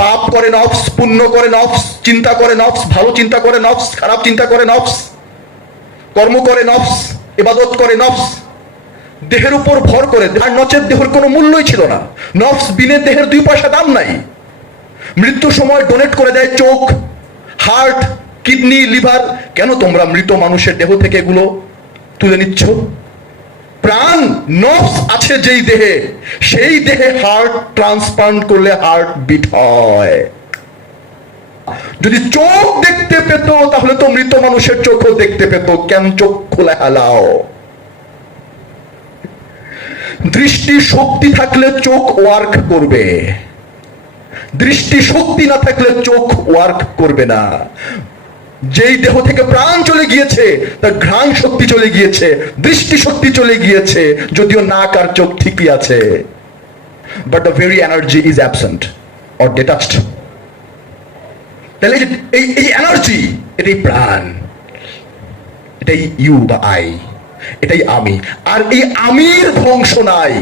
পাপ করে নফস, পুণ্য করে নফস, চিন্তা করে নফস, ভালো চিন্তা করে নফস, খারাপ চিন্তা করে নফস, কর্ম করে নফস, ইবাদত করে নফস, দেহের উপর ভর করে। আর নচেত দেহের কোনো মূল্যই ছিল না। নফস বিনে দেহের 2 পয়সা দাম নাই। মৃত্যুর সময় ডোনেট করে দেয় চোখ, হার্ট, কিডনি, লিভার। কেন তোমরা মৃত মানুষের দেহ থেকে এগুলো তুলে নিচ্ছ? প্রাণ নফস আছে যেই দেহে, সেই দেহে হার্ট ট্রান্সপ্লান্ট করলে হার্ট বিট হয়। যদি চোখ দেখতে পেত তাহলে তো মৃত মানুষের চোখও দেখতে পেত। কেন চোখ খোলা হেলাও? দৃষ্টি শক্তি থাকলে চোখ ওয়ার্ক করবে, দৃষ্টি শক্তি না থাকলে চোখ ওয়ার্ক করবে না। যেই দেহ থেকে প্রাণ চলে গিয়েছে তার ঘ্রাণ শক্তি চলে গিয়েছে, দৃষ্টি শক্তি চলে গিয়েছে, যদিও নাক আর চোখ ঠিকই আছে, but the very energy is absent or detached. তাহলে এই এনার্জি, এটাই প্রাণ, এটাই ইউ বা আই, এটাই আমি। আর এই আমির ধ্বংস নাই।